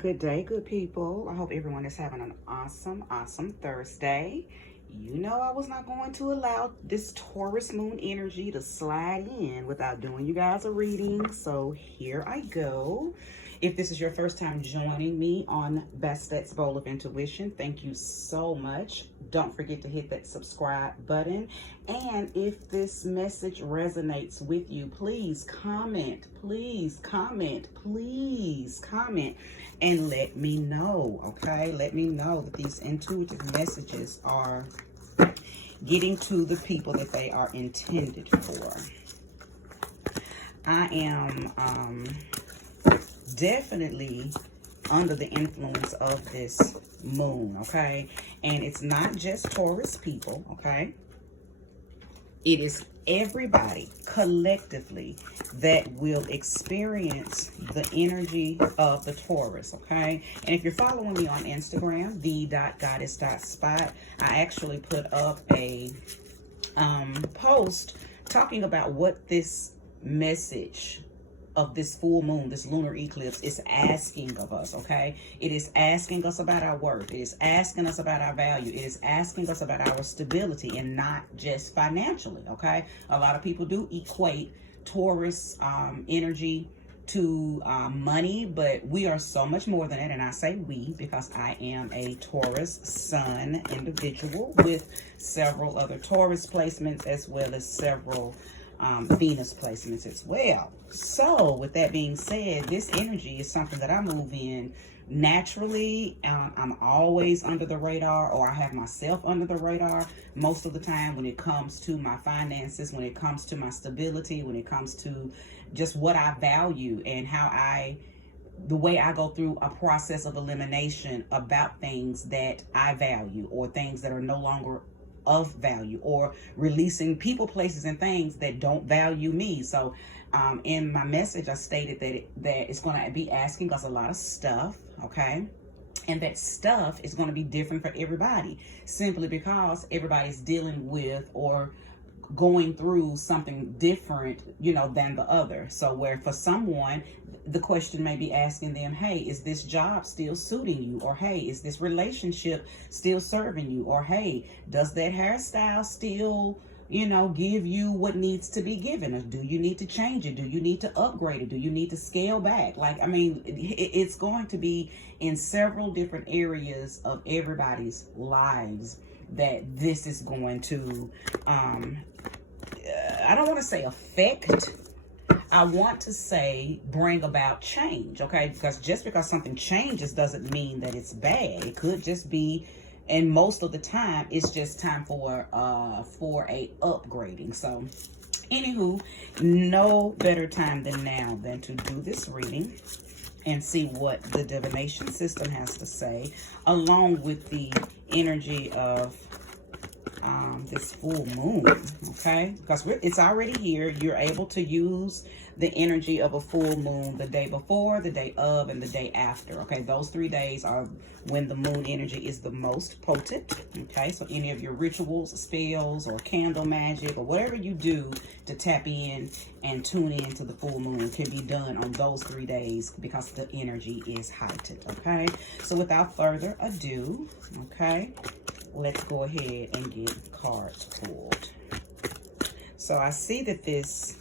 Good day, good people. I hope everyone is having an awesome, awesome Thursday. You know I was not going to allow this Taurus moon energy to slide in without doing you guys a reading. So here I go. If this is your first time joining me on Bastette's Bowl of Intuition, thank you so much. Don't forget to hit that subscribe button. And if this message resonates with you, please comment, and let me know, okay? Let me know that these intuitive messages are getting to the people that they are intended for. I am definitely under the influence of this moon, okay? And it's not just Taurus people, okay? It is everybody collectively that will experience the energy of the Taurus, okay? And if you're following me on Instagram, the.goddess.spot, I actually put up a post talking about what this message of this full moon, this lunar eclipse, is asking of us, okay? It is asking us about our worth. It is asking us about our value. It is asking us about our stability, and not just financially, okay? A lot of people do equate Taurus energy to money, but we are so much more than that. And I say we because I am a Taurus sun individual with several other Taurus placements, as well as several Venus placements as well. So with that being said, this energy is something that I move in naturally. I'm always under the radar, or I have myself under the radar most of the time when it comes to my finances, when it comes to my stability, when it comes to just what I value and the way I go through a process of elimination about things that I value, or things that are no longer of value, or releasing people, places, and things that don't value me. So in my message, I stated that it's going to be asking us a lot of stuff, okay? And that stuff is going to be different for everybody, simply because everybody's dealing with or going through something different, you know, than the other. So where for someone, the question may be asking them, hey, is this job still suiting you? Or hey, is this relationship still serving you? Or hey, does that hairstyle still, you know, give you what needs to be given? Or do you need to change it? Do you need to upgrade it? Do you need to scale back? Like, I mean, it's going to be in several different areas of everybody's lives that this is going to, I don't want to say affect, I want to say bring about change, okay? Because just because something changes doesn't mean that it's bad. It could just be, and most of the time, it's just time for a upgrading. So, anywho, no better time than now than to do this reading and see what the divination system has to say, along with the energy of this full moon, okay? Because it's already here. You're able to use the energy of a full moon the day before, the day of, and the day after, okay? Those 3 days are when the moon energy is the most potent, okay? So any of your rituals, spells, or candle magic, or whatever you do to tap in and tune in to the full moon can be done on those 3 days, because the energy is heightened, okay? So without further ado, okay, let's go ahead and get cards pulled. So I see that this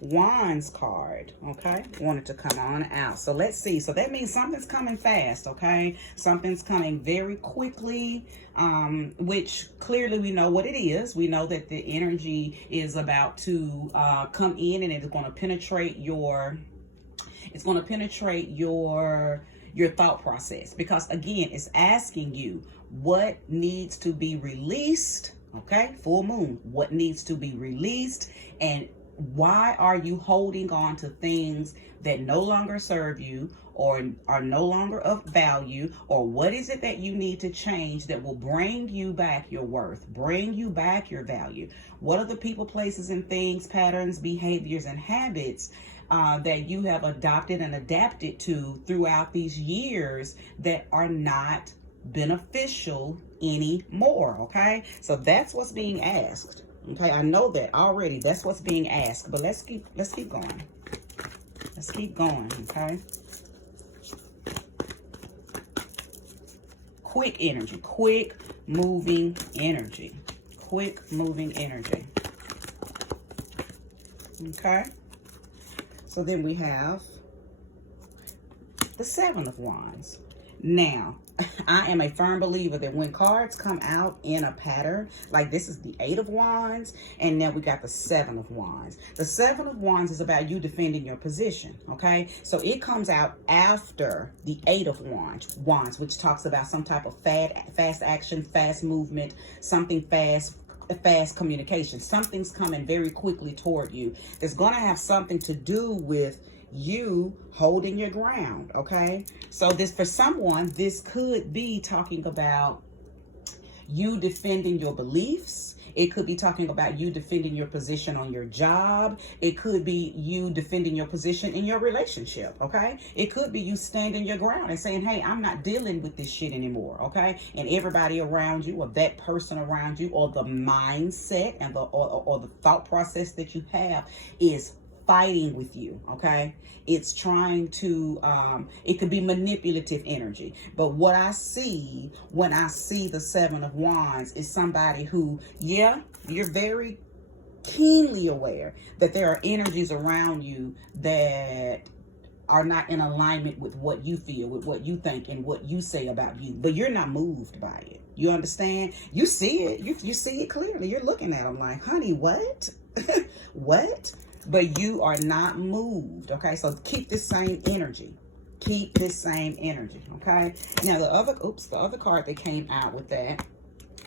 Wands card, okay, wanted to come on out. So let's see. So that means something's coming fast, okay? Something's coming very quickly, which clearly we know what it is. We know that the energy is about to come in, and it's going to penetrate your, your thought process, because again, it's asking you what needs to be released, okay? Full moon, what needs to be released, and why are you holding on to things that no longer serve you or are no longer of value? Or what is it that you need to change that will bring you back your worth, bring you back your value? What are the people, places, and things, patterns, behaviors, and habits that you have adopted and adapted to throughout these years that are not beneficial anymore, okay? So that's what's being asked. Okay, I know that already. That's what's being asked. But let's keep going. Let's keep going, okay? quick energy, quick moving energy, quick moving energy. Okay. So then we have the Seven of Wands. Now, I am a firm believer that when cards come out in a pattern, like this is the Eight of Wands, and now we got the Seven of Wands. The Seven of Wands is about you defending your position, okay? So it comes out after the Eight of Wands, which talks about some type of fast action, fast movement, something fast communication. Something's coming very quickly toward you. It's going to have something to do with you holding your ground, okay? So this, for someone, this could be talking about you defending your beliefs. It could be talking about you defending your position on your job. It could be you defending your position in your relationship, okay? It could be you standing your ground and saying, hey, I'm not dealing with this shit anymore, okay? And everybody around you, or that person around you, or the mindset and or the thought process that you have is fighting with you, okay? It's trying to, it could be manipulative energy. But what I see when I see the Seven of Wands is somebody who, yeah, you're very keenly aware that there are energies around you that are not in alignment with what you feel, with what you think, and what you say about you. But you're not moved by it. You understand? You see it. You see it clearly. You're looking at them like, honey, what? What? But you are not moved, okay? So keep this same energy. Keep this same energy, okay? Now, the other card that came out with that,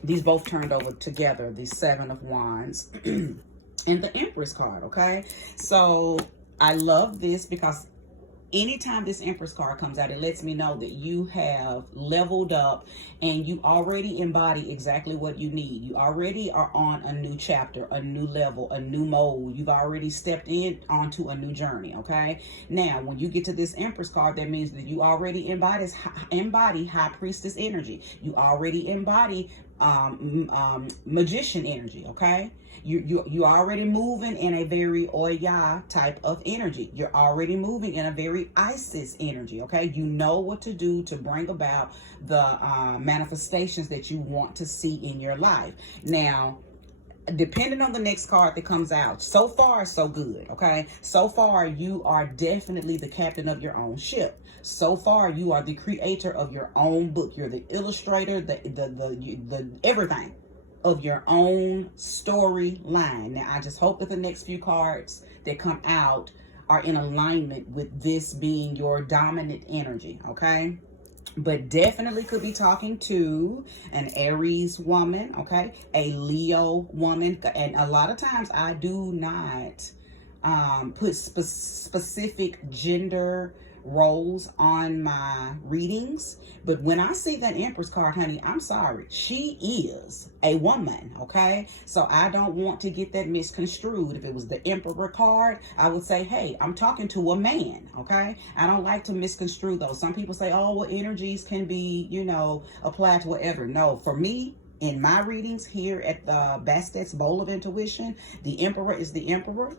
these both turned over together, the Seven of Wands and the Empress card, okay? So I love this because anytime this Empress card comes out, it lets me know that you have leveled up and you already embody exactly what you need. You already are on a new chapter, a new level, a new mode. You've already stepped in onto a new journey, okay? Now, when you get to this Empress card, that means that you already embody High Priestess energy. You already embody magician energy, okay? You already moving in a very Oya type of energy. You're already moving in a very Isis energy, okay? You know what to do to bring about the manifestations that you want to see in your life. Now, depending on the next card that comes out, so far so good, okay? So far you are definitely the captain of your own ship. So far you are the creator of your own book. You're the illustrator, the everything of your own storyline. Now, I just hope that the next few cards that come out are in alignment with this being your dominant energy, okay? But definitely could be talking to an Aries woman, okay? A Leo woman. And a lot of times I do not put specific gender roles on my readings, but when I see that Empress card, honey, I'm sorry, she is a woman, okay? So I don't want to get that misconstrued. If it was the Emperor card, I would say, hey, I'm talking to a man, okay? I don't like to misconstrue those. Some people say, oh, well, energies can be, you know, applied to whatever. No, for me, in my readings here at the Bastet's Bowl of Intuition, the Emperor is the Emperor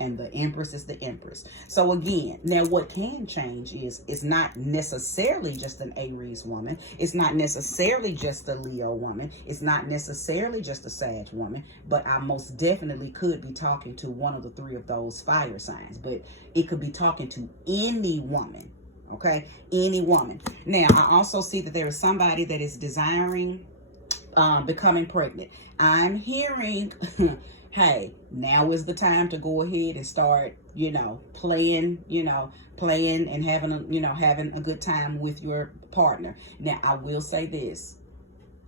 and the Empress is the Empress. So again, now what can change is it's not necessarily just an Aries woman. It's not necessarily just a Leo woman. It's not necessarily just a Sag woman, but I most definitely could be talking to one of the three of those fire signs, but it could be talking to any woman, okay? Any woman. Now, I also see that there is somebody that is desiring becoming pregnant. I'm hearing hey, now is the time to go ahead and start, you know, playing and having a good time with your partner. Now, I will say this.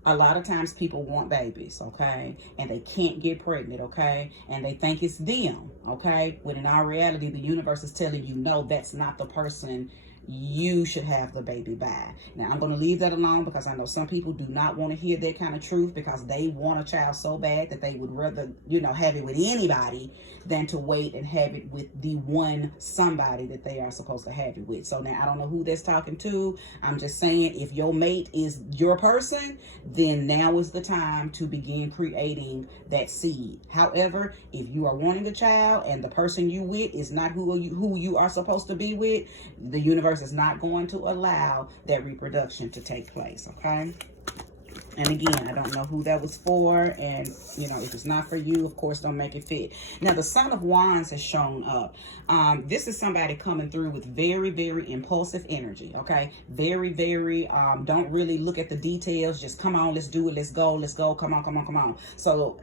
A lot of times people want babies, okay? And they can't get pregnant, okay? And they think it's them, okay? When in our reality, the universe is telling you, no, that's not the person you should have the baby by. Now, I'm going to leave that alone because I know some people do not want to hear that kind of truth because they want a child so bad that they would rather, you know, have it with anybody than to wait and have it with the one somebody that they are supposed to have it with. So now I don't know who that's talking to. I'm just saying if your mate is your person, then now is the time to begin creating that seed. However, if you are wanting a child and the person you with is not who you are supposed to be with, the universe universe is not going to allow that reproduction to take place, okay? And again, I don't know who that was for. And, you know, if it's not for you, of course, don't make it fit. Now, the Son of Wands has shown up. This is somebody coming through with very, very impulsive energy, okay? Very, very, don't really look at the details. Just come on, let's do it. Let's go. Let's go. Come on, come on, come on. So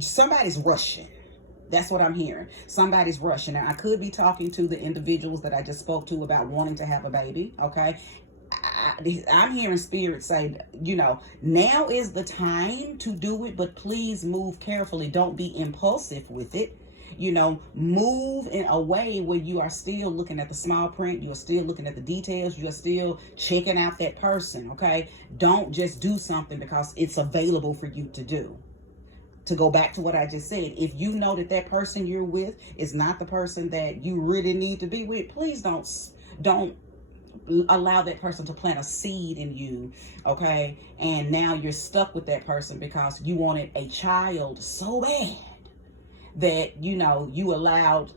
somebody's rushing. That's what I'm hearing. Somebody's rushing. Now, I could be talking to the individuals that I just spoke to about wanting to have a baby, okay? I'm hearing spirit say, you know, now is the time to do it, but please move carefully. Don't be impulsive with it. You know, move in a way where you are still looking at the small print. You are still looking at the details. You are still checking out that person, okay? Don't just do something because it's available for you to do. To go back to what I just said, if you know that that person you're with is not the person that you really need to be with, please don't allow that person to plant a seed in you, okay? And now you're stuck with that person because you wanted a child so bad that, you know, you allowed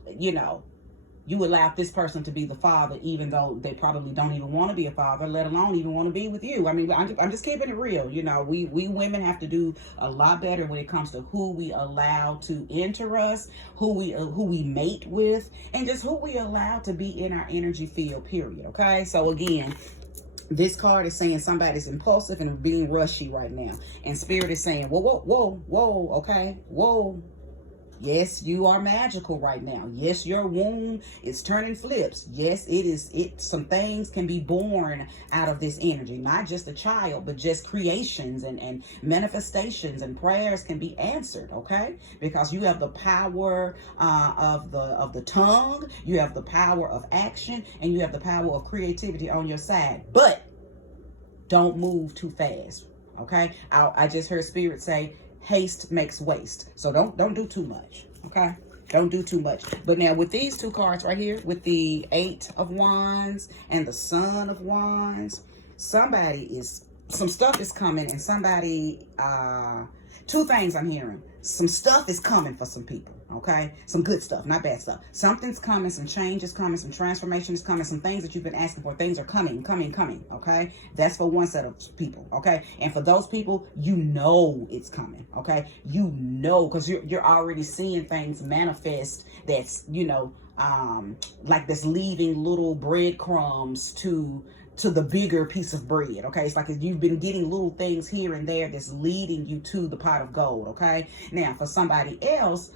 this person to be the father, even though they probably don't even want to be a father, let alone even want to be with you. I mean, I'm just keeping it real. You know, we women have to do a lot better when it comes to who we allow to enter us, who we mate with, and just who we allow to be in our energy field, period. Okay, so again, this card is saying somebody's impulsive and being rushy right now, and Spirit is saying, whoa, whoa, whoa, whoa, okay, whoa. Yes, you are magical right now. Yes, your womb is turning flips. Yes, some things can be born out of this energy. Not just a child, but just creations and manifestations, and prayers can be answered, okay? Because you have the power of the tongue, you have the power of action, and you have the power of creativity on your side. But don't move too fast, okay? I just heard Spirit say, haste makes waste. So don't do too much, okay? Don't do too much. But now with these two cards right here, with the 8 of Wands and the Son of Wands, some stuff is coming, and somebody, two things I'm hearing. Some stuff is coming for some people, okay? Some good stuff, not bad stuff. Something's coming, some change is coming, some transformation is coming, some things that you've been asking for, things are coming, okay? That's for one set of people, okay? And for those people, you know it's coming, okay? You know, because you're already seeing things manifest that's, you know, like that's leaving little breadcrumbs to the bigger piece of bread, okay? It's like you've been getting little things here and there that's leading you to the pot of gold, okay? Now, for somebody else,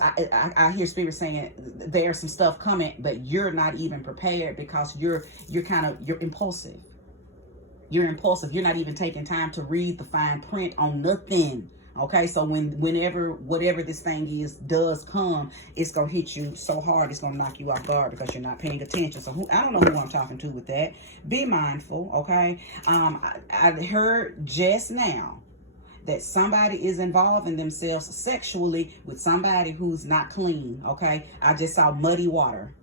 I hear Spirit saying there's some stuff coming, but you're not even prepared because you're impulsive. You're impulsive. You're not even taking time to read the fine print on nothing. Okay, so whatever this thing does come, it's gonna hit you so hard, it's gonna knock you off guard because you're not paying attention. So I don't know who I'm talking to with that. Be mindful, okay? I heard just now that somebody is involving themselves sexually with somebody who's not clean, okay? I just saw muddy water.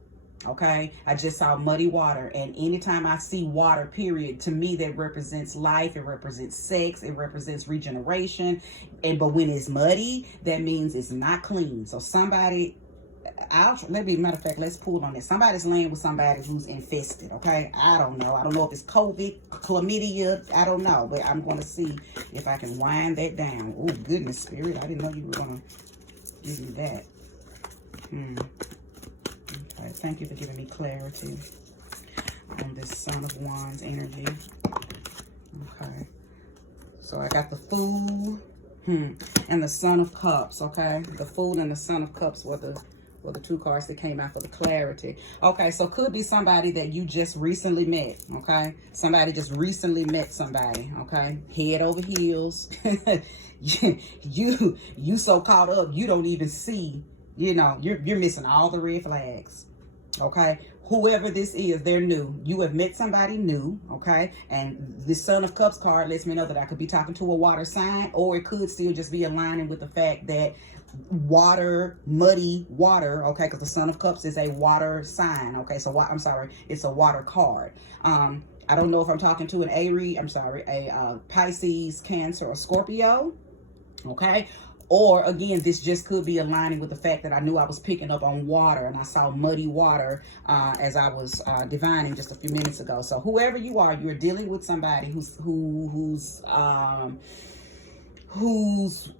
Okay, I just saw muddy water, and anytime I see water, period, to me that represents life, it represents sex, it represents regeneration. But when it's muddy, that means it's not clean. So somebody, matter of fact, let's pull on this. Somebody's laying with somebody who's infested, okay? I don't know if it's COVID, chlamydia, I don't know, but I'm going to see if I can wind that down. Oh, goodness, Spirit, I didn't know you were going to give me that. Okay, thank you for giving me clarity on this Son of Wands energy. Okay, so I got the Fool and the Son of Cups, okay? The Fool and the Son of Cups were the two cards that came out for the clarity. Okay, so could be somebody that you just recently met, okay? Somebody just recently met somebody, okay? Head over heels. you so caught up, you don't even see, you know, you're missing all the red flags. Okay, whoever this is, they're new. You have met somebody new, okay? And the Son of Cups card lets me know that I could be talking to a water sign, or it could still just be aligning with the fact that muddy water, okay? Because the Son of Cups is a water sign, okay? So I'm sorry, it's a water card. I don't know if I'm talking to a Pisces, Cancer, or Scorpio, okay? Or again, this just could be aligning with the fact that I knew I was picking up on water, and I saw muddy water as I was divining just a few minutes ago. So whoever you are, you're dealing with somebody whose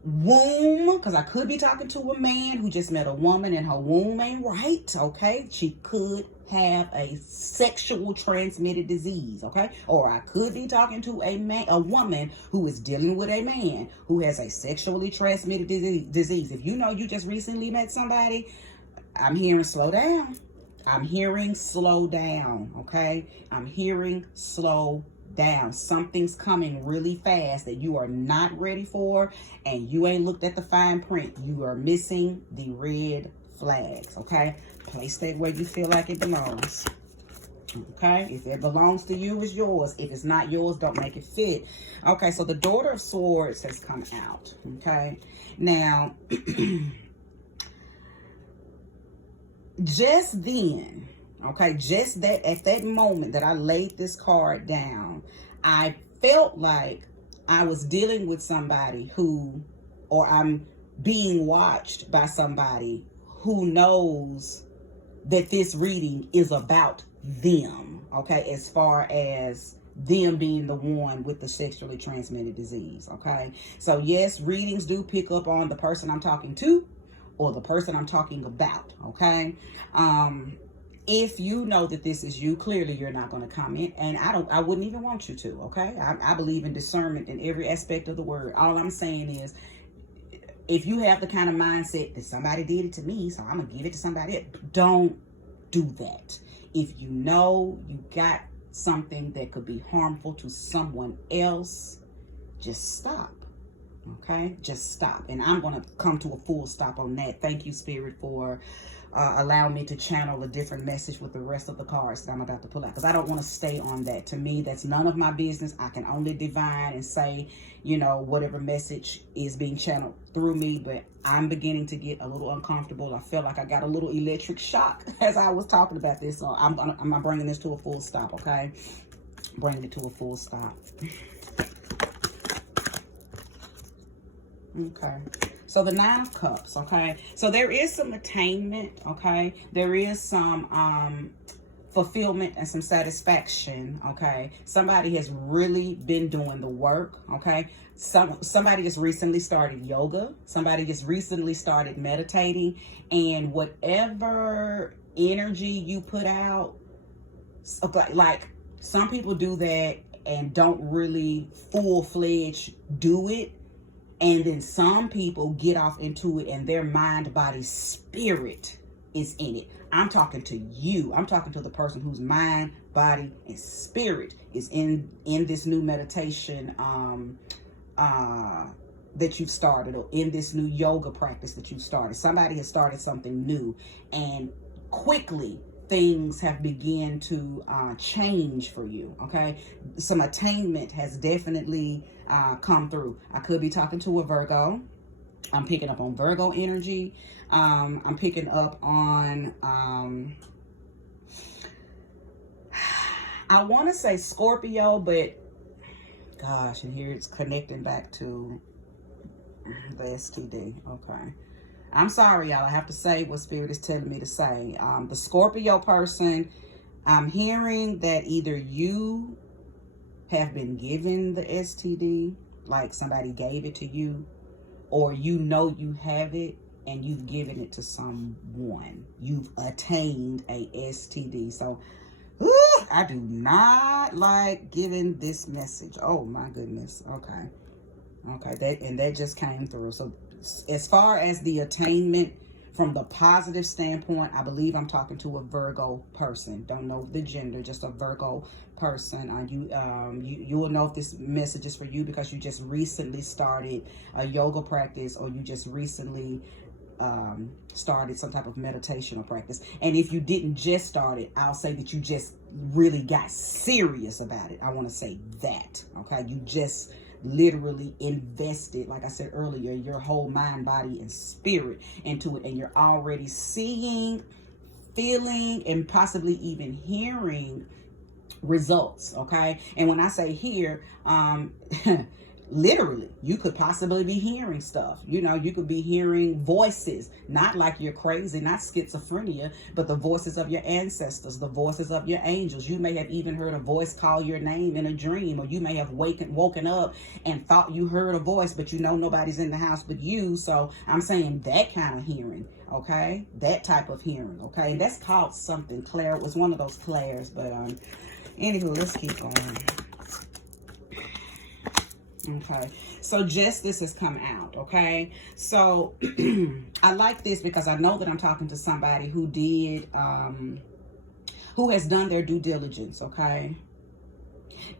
womb, because I could be talking to a man who just met a woman and her womb ain't right, okay? She could have a sexual transmitted disease, okay? Or I could be talking to a woman who is dealing with a man who has a sexually transmitted disease. If you know you just recently met somebody, I'm hearing slow down. I'm hearing slow down, okay? I'm hearing slow down. Something's coming really fast that you are not ready for, and you ain't looked at the fine print. You are missing the red flags, okay? Place that where you feel like it belongs, okay? If it belongs to you, it's yours. If it's not yours, don't make it fit. Okay, so the Daughter of Swords has come out, okay? Now, just then, okay, just that at that moment that I laid this card down, I felt like I was dealing with somebody who, or I'm being watched by somebody who knows that this reading is about them, okay, as far as them being the one with the sexually transmitted disease, okay? So yes, readings do pick up on the person I'm talking to or the person I'm talking about, okay? If you know that this is you, clearly you're not going to comment, and I wouldn't even want you to, okay? I believe in discernment in every aspect of the word. All I'm saying is, if you have the kind of mindset that somebody did it to me, so I'm going to give it to somebody else, don't do that. If you know you got something that could be harmful to someone else, just stop. Okay, just stop. And I'm going to come to a full stop on that. Thank you, Spirit, for allowing me to channel a different message with the rest of the cards that I'm about to pull out, because I don't want to stay on that. To me, that's none of my business. I can only divine and say, you know, whatever message is being channeled through me, but I'm beginning to get a little uncomfortable. I feel like I got a little electric shock as I was talking about this, so I'm bringing this to a full stop, okay? Bringing it to a full stop. Okay, so the Nine of Cups, okay? So there is some attainment, okay? There is some fulfillment and some satisfaction, okay? Somebody has really been doing the work, okay? Somebody just recently started yoga. Somebody just recently started meditating. And whatever energy you put out, like some people do that and don't really full-fledged do it. And then some people get off into it and their mind, body, spirit is in it. I'm talking to you. I'm talking to the person whose mind, body, and spirit is in this new meditation that you've started, or in this new yoga practice that you've started. Somebody has started something new, and quickly things have begun to change for you, okay? Some attainment has definitely come through. I could be talking to a Virgo. I'm picking up on Virgo energy. I'm picking up on, I want to say Scorpio, but gosh, and here it's connecting back to the STD, okay? I'm sorry, y'all. I have to say what Spirit is telling me to say. The Scorpio person, I'm hearing that either you have been given the STD, like somebody gave it to you, or you know you have it and you've given it to someone. You've attained a STD. So, I do not like giving this message. Oh my goodness. Okay. Okay, that just came through. So as far as the attainment from the positive standpoint, I believe I'm talking to a Virgo person. Don't know the gender, just a Virgo person. You will know if this message is for you because you just recently started a yoga practice, or you just recently started some type of meditation or practice. And if you didn't just start it, I'll say that you just really got serious about it. I want to say that, okay? You just literally invested, like I said earlier, your whole mind, body, and spirit into it, and you're already seeing, feeling, and possibly even hearing results, okay? And when I say here, literally, you could possibly be hearing stuff. You know, you could be hearing voices, not like you're crazy, not schizophrenia, but the voices of your ancestors, the voices of your angels. You may have even heard a voice call your name in a dream, or you may have woken up and thought you heard a voice, but you know nobody's in the house but you. So I'm saying that kind of hearing, okay? That type of hearing, okay? And that's called something. Claire, it was one of those clairs, but anywho, let's keep going. Okay, so justice has come out, okay? So I like this because I know that I'm talking to somebody who did, who has done their due diligence, okay?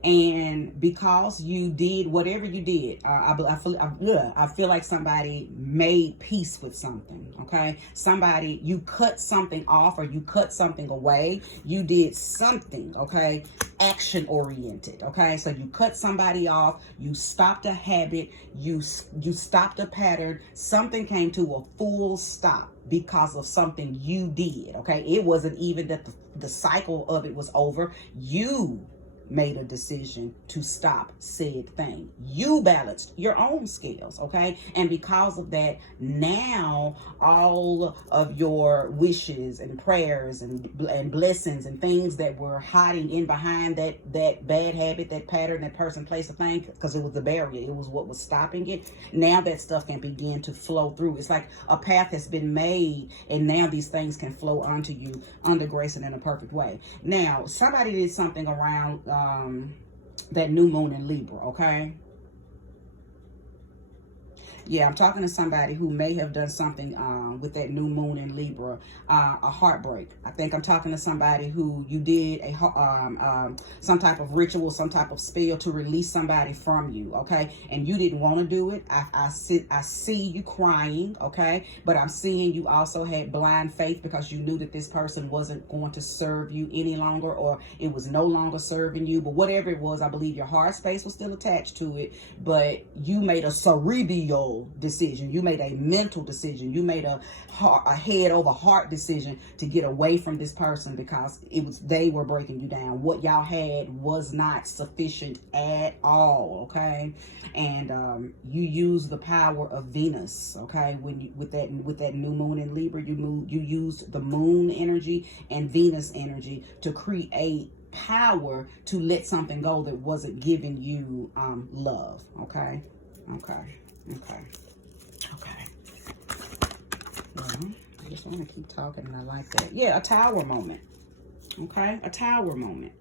And because you did whatever you did, I feel like somebody made peace with something, okay? Somebody, you cut something off or you cut something away. You did something, okay? Action oriented, okay? So you cut somebody off, you stopped a habit, you stopped a pattern. Something came to a full stop because of something you did, okay? It wasn't even that the cycle of it was over. You made a decision to stop said thing. You balanced your own scales, okay? And because of that, now all of your wishes and prayers and blessings and things that were hiding in behind that bad habit, that pattern, that person, place, or thing, because it was the barrier, it was what was stopping it. Now that stuff can begin to flow through. It's like a path has been made, and now these things can flow onto you under grace and in a perfect way. Now, somebody did something around that new moon in Libra, okay? Yeah, I'm talking to somebody who may have done something with that new moon in Libra, a heartbreak. I think I'm talking to somebody who you did some type of ritual, some type of spell to release somebody from you, okay? And you didn't want to do it. I see you crying, okay? But I'm seeing you also had blind faith because you knew that this person wasn't going to serve you any longer, or it was no longer serving you. But whatever it was, I believe your heart space was still attached to it, but you made a cerebral decision. You made a mental decision. You made a head over heart decision to get away from this person because they were breaking you down. What y'all had was not sufficient at all, okay? And you use the power of Venus, okay? When you, with that new moon in Libra, you used the moon energy and Venus energy to create power to let something go that wasn't giving you love, okay? Okay. Well, I just want to keep talking, and I like that. Yeah, a tower moment. Okay, a tower moment.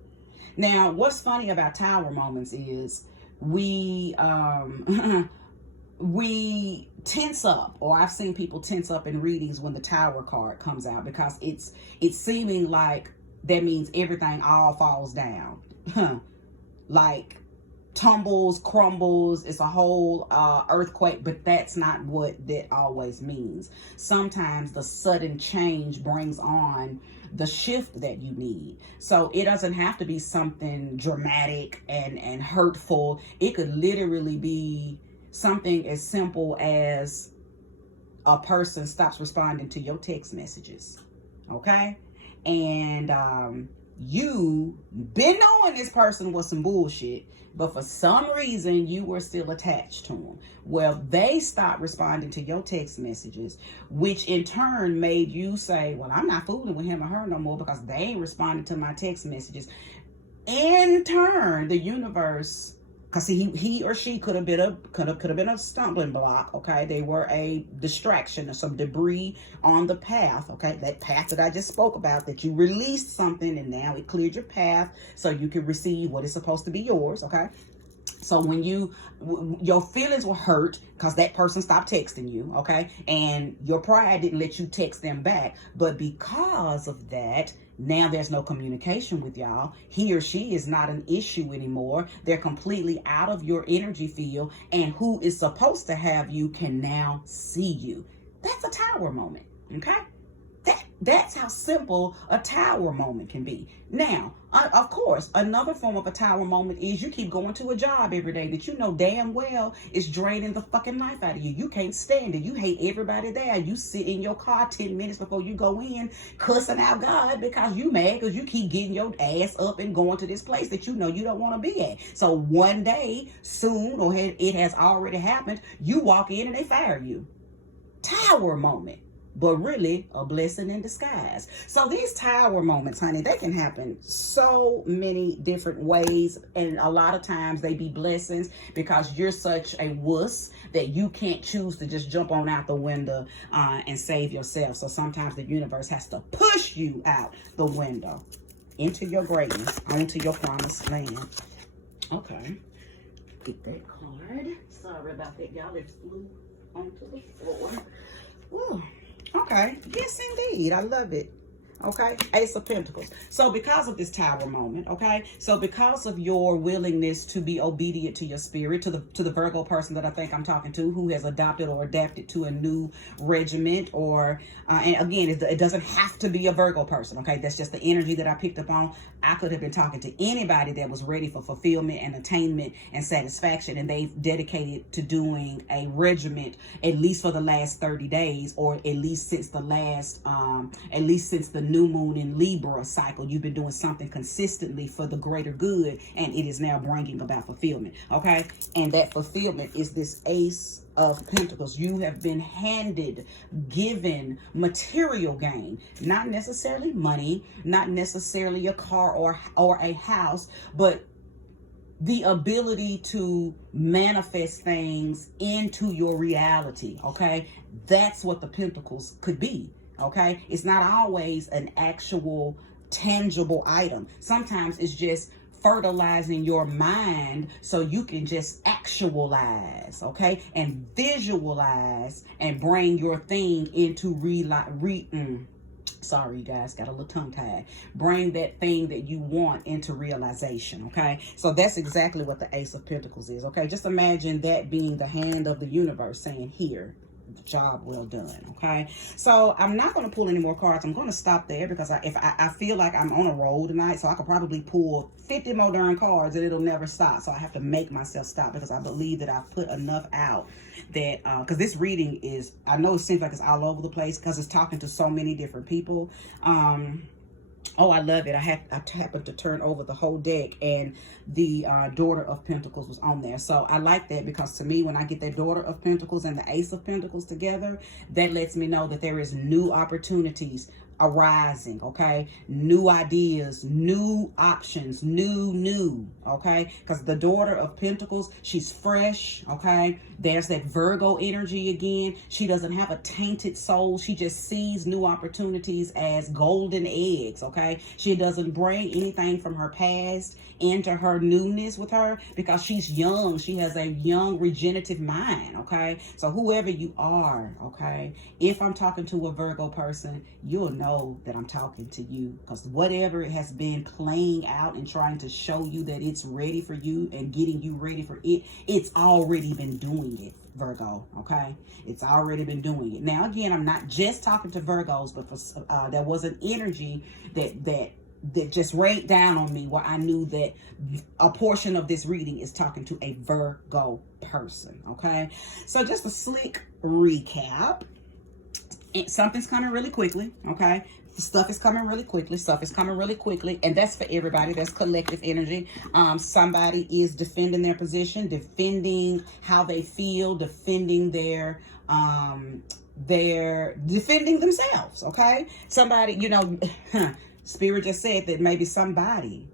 Now, what's funny about tower moments is we we tense up, or I've seen people tense up in readings when the tower card comes out, because it's seeming like that means everything all falls down. Like tumbles, crumbles, it's a whole earthquake, but that's not what that always means. Sometimes the sudden change brings on the shift that you need. So it doesn't have to be something dramatic and hurtful. It could literally be something as simple as a person stops responding to your text messages, okay? And you been knowing this person was some bullshit, but for some reason you were still attached to them. Well, they stopped responding to your text messages, which in turn made you say, well, I'm not fooling with him or her no more because they ain't responding to my text messages. In turn, the universe, because he or she could have been a stumbling block, okay? They were a distraction or some debris on the path, okay? That path that I just spoke about, that you released something and now it cleared your path so you can receive what is supposed to be yours, okay? So when your feelings were hurt because that person stopped texting you, okay? And your pride didn't let you text them back. But because of that, now there's no communication with y'all. He or she is not an issue anymore. They're completely out of your energy field. And who is supposed to have you can now see you. That's a tower moment, okay? That's how simple a tower moment can be. Now, of course, another form of a tower moment is you keep going to a job every day that you know damn well is draining the fucking life out of you. You can't stand it. You hate everybody there. You sit in your car 10 minutes before you go in cussing out God because you mad because you keep getting your ass up and going to this place that you know you don't want to be at. So one day, soon, or it has already happened, you walk in and they fire you. Tower moment. But really a blessing in disguise. So these tower moments, honey, they can happen so many different ways, and a lot of times they be blessings because you're such a wuss that you can't choose to just jump on out the window and save yourself. So sometimes the universe has to push you out the window into your greatness, onto your promised land. Okay, get that card. Sorry about that, y'all. It flew onto the floor. Woo. Okay, yes indeed, I love it. Okay, Ace of Pentacles. So because of this tower moment, okay, so because of your willingness to be obedient to your spirit, to the Virgo person that I think I'm talking to, who has adopted or adapted to a new regiment, or and again, it doesn't have to be a Virgo person, okay? That's just the energy that I picked up on. I could have been talking to anybody that was ready for fulfillment and attainment and satisfaction, and they've dedicated to doing a regiment at least for the last 30 days, or at least since the last since the new moon in Libra cycle. You've been doing something consistently for the greater good, and it is now bringing about fulfillment. Okay, and that fulfillment is this Ace of Pentacles. You have been given material gain, not necessarily money, not necessarily a car or a house, but the ability to manifest things into your reality. Okay, that's what the Pentacles could be. Okay, it's not always an actual tangible item. Sometimes it's just fertilizing your mind so you can just actualize, okay, and visualize and bring your thing into sorry guys, got a little tongue tied. Bring that thing that you want into realization. Okay, so that's exactly what the Ace of Pentacles is. Okay, just imagine that being the hand of the universe saying, here, job well done. Okay, so I'm not going to pull any more cards. I'm going to stop there because I feel like I'm on a roll tonight, so I could probably pull 50 more darn cards and it'll never stop. So I have to make myself stop because I believe that I've put enough out that because this reading is, I know it seems like it's all over the place because it's talking to so many different people. Oh, I love it. I happened to turn over the whole deck, and the Daughter of Pentacles was on there. So I like that because to me, when I get that Daughter of Pentacles and the Ace of Pentacles together, that lets me know that there is new opportunities arising, okay? New ideas, new options, new, okay? Because the Daughter of Pentacles, she's fresh, okay? There's that Virgo energy again. She doesn't have a tainted soul. She just sees new opportunities as golden eggs, okay? She doesn't bring anything from her past into her newness with her because she's young. She has a young regenerative mind, okay? So whoever you are, okay, if I'm talking to a Virgo person, you'll know that I'm talking to you, because whatever has been playing out and trying to show you that it's ready for you and getting you ready for it, it's already been doing it, Virgo. Okay, it's already been doing it. Now again, I'm not just talking to Virgos, but for there was an energy that just rained down on me where I knew that a portion of this reading is talking to a Virgo person. Okay, so just a slick recap. Something's coming really quickly, okay? Stuff is coming really quickly. Stuff is coming really quickly. And that's for everybody. That's collective energy. Somebody is defending their position, defending how they feel, defending defending themselves, okay? Somebody, you know, Spirit just said that maybe somebody,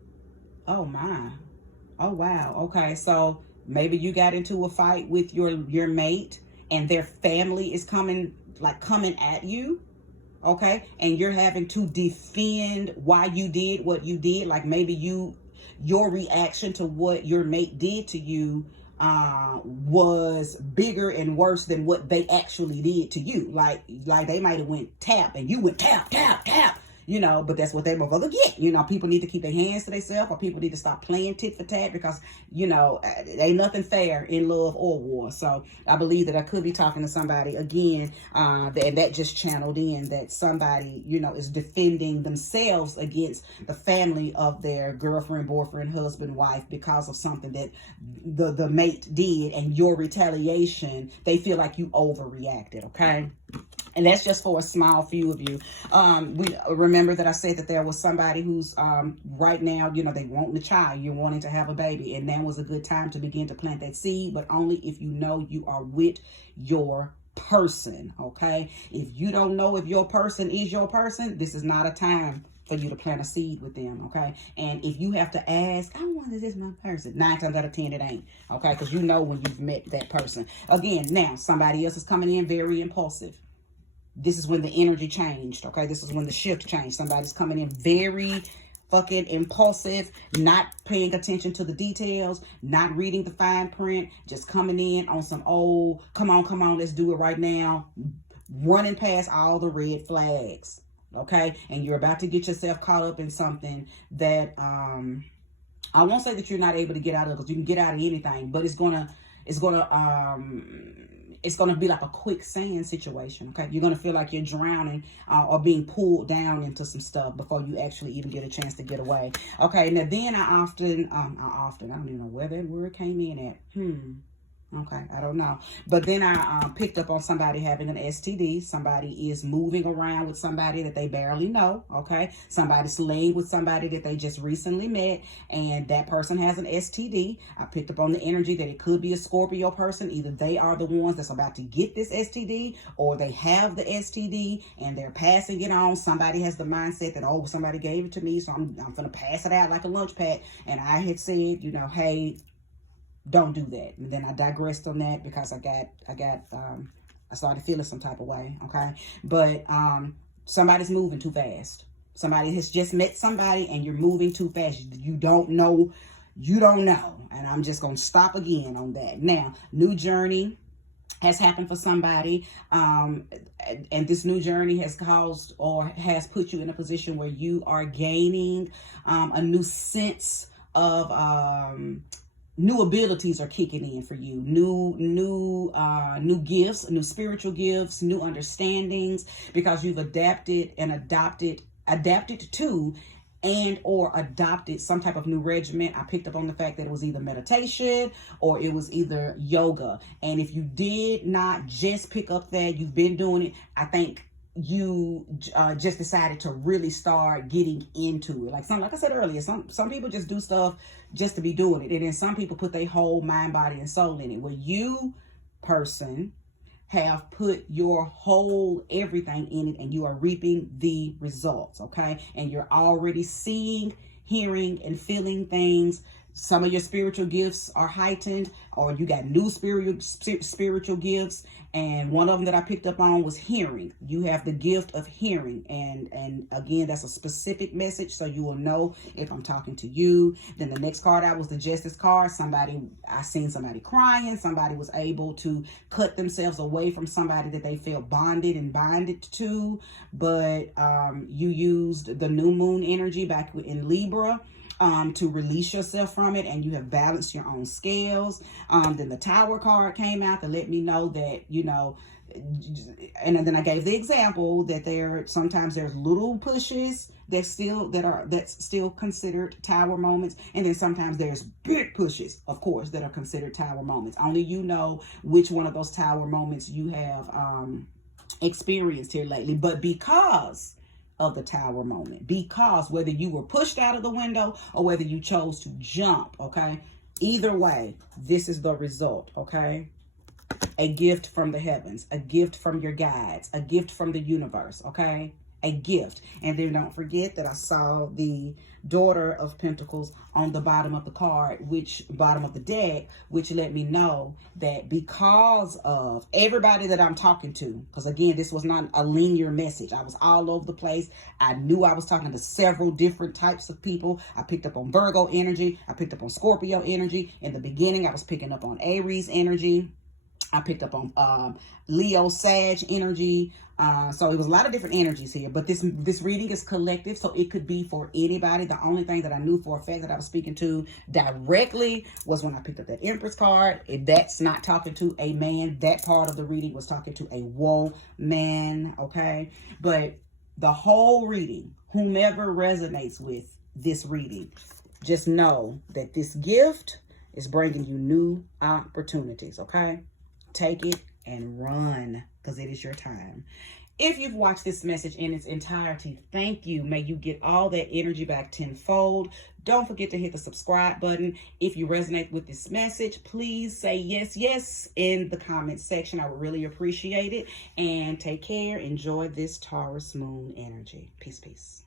oh my, oh wow, okay. So maybe you got into a fight with your mate and their family is coming at you, okay, and you're having to defend why you did what you did. Like maybe your reaction to what your mate did to you was bigger and worse than what they actually did to you. Like they might have went tap and you went tap tap tap, you know, but that's what they motherfucker get. You know, people need to keep their hands to themselves, or people need to stop playing tit for tat, because, you know, ain't nothing fair in love or war. So I believe that I could be talking to somebody again, and that just channeled in that somebody, you know, is defending themselves against the family of their girlfriend, boyfriend, husband, wife, because of something that the mate did, and your retaliation, they feel like you overreacted, okay? And that's just for a small few of you. We remember that I said that there was somebody who's right now, you know, they want a child, you're wanting to have a baby, and now was a good time to begin to plant that seed, but only if you know you are with your person, okay? If you don't know if your person is your person, this is not a time for you to plant a seed with them, okay? And if you have to ask, I wonder, is this my person? 9 times out of 10, it ain't, okay? Because you know when you've met that person. Again, now, somebody else is coming in very impulsive. This is when the energy changed, okay? This is when the shift changed. Somebody's coming in very fucking impulsive, not paying attention to the details, not reading the fine print, just coming in on some old, come on, let's do it right now, running past all the red flags. Okay, and you're about to get yourself caught up in something that I won't say that you're not able to get out of, because you can get out of anything, but it's gonna be like a quicksand situation. Okay, you're gonna feel like you're drowning or being pulled down into some stuff before you actually even get a chance to get away. Okay, now then I don't even know where that word came in at. Okay, I don't know. But then I picked up on somebody having an STD. Somebody is moving around with somebody that they barely know, okay? Somebody's laying with somebody that they just recently met, and that person has an STD. I picked up on the energy that it could be a Scorpio person. Either they are the ones that's about to get this STD, or they have the STD and they're passing it on. Somebody has the mindset that, oh, somebody gave it to me, so I'm going to pass it out like a lunch pack. And I had said, you know, hey, don't do that. And then I digressed on that because I started feeling some type of way, okay? But somebody's moving too fast. Somebody has just met somebody and you're moving too fast. You don't know. And I'm just going to stop again on that. Now, new journey has happened for somebody, and this new journey has caused or has put you in a position where you are gaining a new sense of new abilities are kicking in for you. New gifts, new spiritual gifts, new understandings, because you've adapted to and or adopted some type of new regimen. I picked up on the fact that it was either meditation or it was either yoga. And if you did not just pick up that, you've been doing it, I think you just decided to really start getting into it. Like I said earlier, some people just do stuff just to be doing it. And then some people put their whole mind, body, and soul in it. Well, you person have put your whole everything in it, and you are reaping the results, okay? And you're already seeing, hearing, and feeling things. Some of your spiritual gifts are heightened, or you got new spiritual gifts. And one of them that I picked up on was hearing. You have the gift of hearing. And again, that's a specific message, so you will know if I'm talking to you. Then the next card out was the Justice card. I seen somebody crying. Somebody was able to cut themselves away from somebody that they felt bonded to. But you used the new moon energy back in Libra to release yourself from it, and you have balanced your own scales. Then the Tower card came out to let me know that, you know, and then I gave the example that sometimes there's little pushes that's still considered Tower moments, and then sometimes there's big pushes, of course, that are considered Tower moments. Only you know which one of those Tower moments you have experienced here lately. But because of the Tower moment, because whether you were pushed out of the window or whether you chose to jump, okay, either way, this is the result, okay? A gift from the heavens, a gift from your guides, a gift from the universe, okay? A gift. And then don't forget that I saw the Daughter of Pentacles on the bottom of the card, bottom of the deck, which let me know that because of everybody that I'm talking to, because again, this was not a linear message. I was all over the place. I knew I was talking to several different types of people. I picked up on Virgo energy. I picked up on Scorpio energy. In the beginning, I was picking up on Aries energy. I picked up on Leo, Sag energy. So it was a lot of different energies here, but this reading is collective, so it could be for anybody. The only thing that I knew for a fact that I was speaking to directly was when I picked up that Empress card. That's not talking to a man. That part of the reading was talking to a woman, okay? But the whole reading, whomever resonates with this reading, just know that this gift is bringing you new opportunities, okay? Take it and run, because it is your time. If you've watched this message in its entirety, thank you. May you get all that energy back tenfold. Don't forget to hit the subscribe button. If you resonate with this message, please say yes, yes in the comment section. I would really appreciate it. And take care. Enjoy this Taurus moon energy. Peace, peace.